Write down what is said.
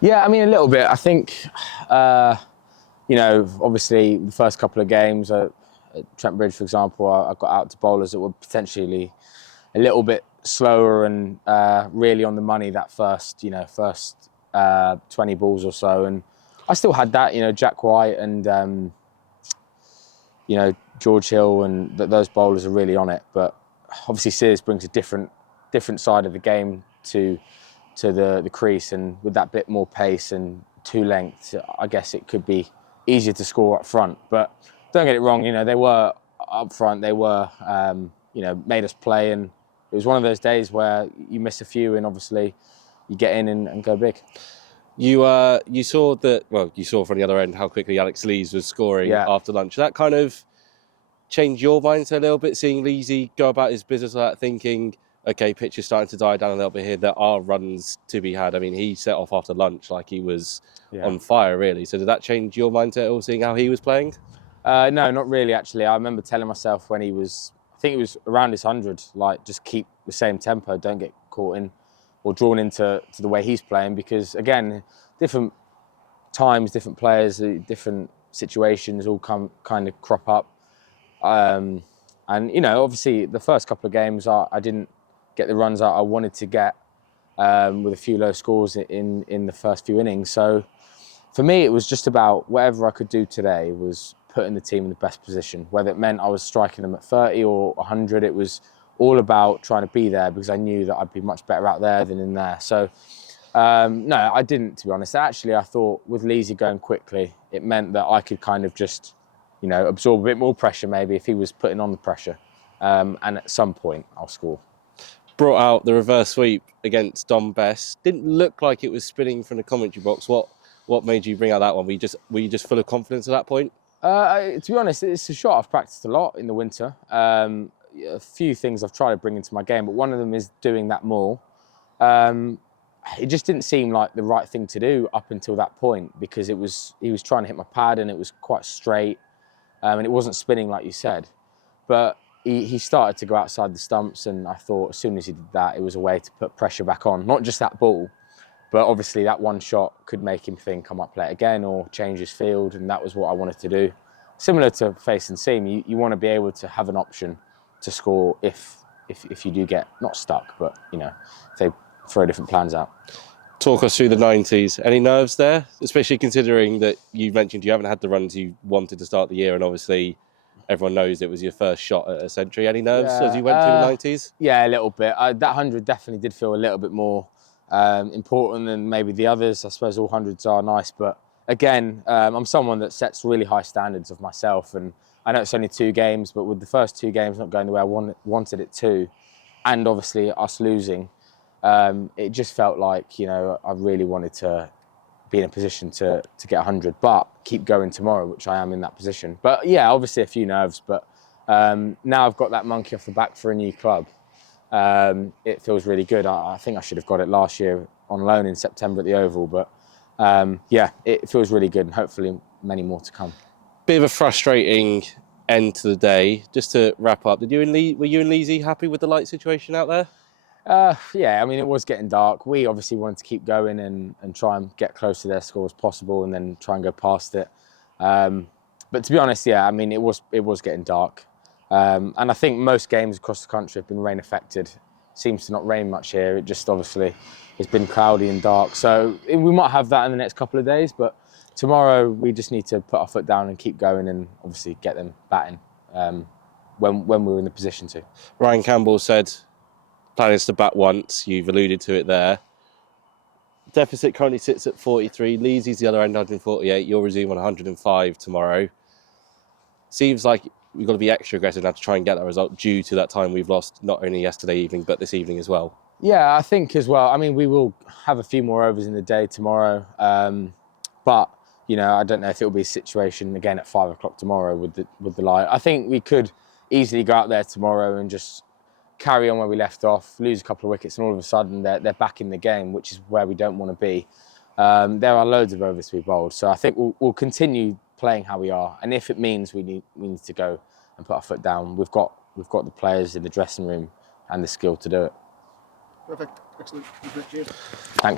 Yeah, I mean, a little bit. I think, obviously the first couple of games at Trent Bridge, for example, I got out to bowlers that were potentially a little bit slower and really on the money that first 20 balls or so. And I still had that, Jack White and, George Hill and those bowlers are really on it. But obviously Sears brings a different side of the game to the crease, and with that bit more pace and two lengths, I guess it could be easier to score up front. But don't get it wrong, they were up front, they were, made us play, and it was one of those days where you miss a few and obviously you get in and go big. You saw from the other end how quickly Alex Lees was scoring after lunch. That kind of changed your mindset a little bit, seeing Leesy go about his business like that, thinking, okay, pitch is starting to die down a little bit here. There are runs to be had. I mean, he set off after lunch like he was on fire, really. So did that change your mindset at all, seeing how he was playing? No, not really, actually. I remember telling myself when I think it was around his 100, like, just keep the same tempo, don't get caught in or drawn into the way he's playing, because, again, different times, different players, different situations all kind of crop up. And, obviously the first couple of games I didn't get the runs I wanted to get with a few low scores in the first few innings. So for me, it was just about whatever I could do today was putting the team in the best position. Whether it meant I was striking them at 30 or 100, it was all about trying to be there, because I knew that I'd be much better out there than in there. So no, I didn't, to be honest. Actually, I thought with Leesy going quickly, it meant that I could kind of just, absorb a bit more pressure maybe if he was putting on the pressure. And at some point, I'll score. Brought out the reverse sweep against Dom Bess. Didn't look like it was spinning from the commentary box. What made you bring out that one? Were you just full of confidence at that point? To be honest, it's a shot I've practiced a lot in the winter. A few things I've tried to bring into my game, but one of them is doing that more. It just didn't seem like the right thing to do up until that point, because he was trying to hit my pad and it was quite straight, and it wasn't spinning like you said. But he started to go outside the stumps, and I thought as soon as he did that, it was a way to put pressure back on. Not just that ball, but obviously that one shot could make him think I might play it again or change his field, and that was what I wanted to do. Similar to face and seam, you want to be able to have an option to score if you do get, not stuck, but if they throw different plans out. Talk us through the 90s. Any nerves there, especially considering that you mentioned you haven't had the runs you wanted to start the year, and obviously everyone knows it was your first shot at a century. Any nerves as you went through the 90s? Yeah, a little bit. That 100 definitely did feel a little bit more important than maybe the others. I suppose all 100s are nice, but again, I'm someone that sets really high standards of myself, and I know it's only 2 games, but with the first 2 games not going the way I wanted it to, and obviously us losing, it just felt like, I really wanted to be in a position to get 100, but keep going tomorrow, which I am in that position. But yeah, obviously a few nerves, but now I've got that monkey off the back for a new club. It feels really good. I think I should have got it last year on loan in September at the Oval, but yeah, it feels really good, and hopefully many more to come. Bit of a frustrating end to the day. Just to wrap up, were you and Leesy happy with the light situation out there? Yeah, I mean, it was getting dark. We obviously wanted to keep going and try and get close to their score as possible, and then try and go past it. But to be honest, yeah, I mean, it was getting dark. And I think most games across the country have been rain affected. Seems to not rain much here. It just obviously has been cloudy and dark. So we might have that in the next couple of days, but tomorrow we just need to put our foot down and keep going, and obviously get them batting when we're in the position to. Ryan Campbell said, plan is to bat once. You've alluded to it there. Deficit currently sits at 43. Leesy's the other end, 148. You'll resume on 105 tomorrow. Seems like we've got to be extra aggressive now to try and get that result, due to that time we've lost not only yesterday evening, but this evening as well. Yeah, I think as well. I mean, we will have a few more overs in the day tomorrow. But, I don't know if it'll be a situation again at 5 o'clock tomorrow with the light. I think we could easily go out there tomorrow and just carry on where we left off, lose a couple of wickets, and all of a sudden they're back in the game, which is where we don't want to be. There are loads of overs to be bowled, so I think we'll continue playing how we are. And if it means we need to go and put our foot down, we've got the players in the dressing room and the skill to do it. Perfect, excellent. Thanks.